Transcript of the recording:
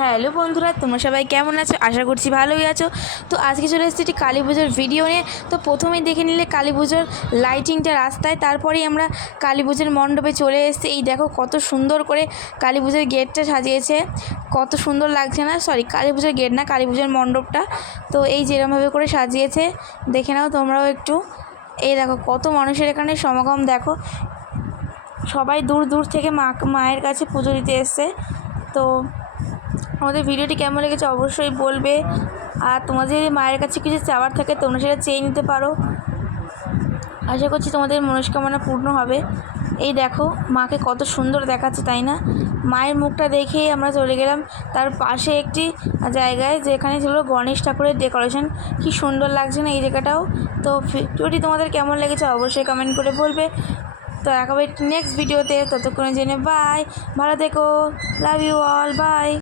Hello বন্ধুরা, তোমরা সবাই কেমন আছো? আশা করছি ভালোই আছো। তো আজকে চলে এসেছি একটি কালী পুজোর ভিডিও নিয়ে। তো প্রথমেই দেখে নিলে কালী পুজোর লাইটিংটা রাস্তায়, তারপরেই আমরা কালী পুজোর মণ্ডপে চলে এসেছি। এই দেখো কত সুন্দর করে কালী পুজোর গেটটা সাজিয়েছে, কত সুন্দর লাগছে না? সরি, কালী পুজোর গেট না, কালী পুজোর মণ্ডপটা। তো এই যেরমভাবে করে সাজিয়েছে দেখে নাও তোমরাও একটু। এই দেখো কত মানুষের এখানে সমাগম, দেখো সবাই দূর দূর থেকে মায়ের কাছে পুজো দিতে এসছে। তো আমাদের ভিডিওটি কেমন লেগেছে অবশ্যই বলবে। আর তোমাদের যদি মায়ের কাছে কিছু চাওয়ার থাকে তোমরা সেটা চেয়ে নিতে পারো। আশা করছি তোমাদের মনস্কামনা পূর্ণ হবে। এই দেখো মাকে কত সুন্দর দেখাচ্ছে, তাই না? মায়ের মুখটা দেখেই আমরা চলে গেলাম তার পাশে একটি জায়গায়, যেখানে ছিল গণেশ ঠাকুরের ডেকোরেশন। কি সুন্দর লাগছে না এই জায়গাটাও? তো ভিডিওটি তোমাদের কেমন লেগেছে অবশ্যই কমেন্ট করে বলবে। তো একেবারে নেক্সট ভিডিওতে, ততক্ষণের জন্য বাই, ভালো থেকো, লাভ ইউ অল, বাই।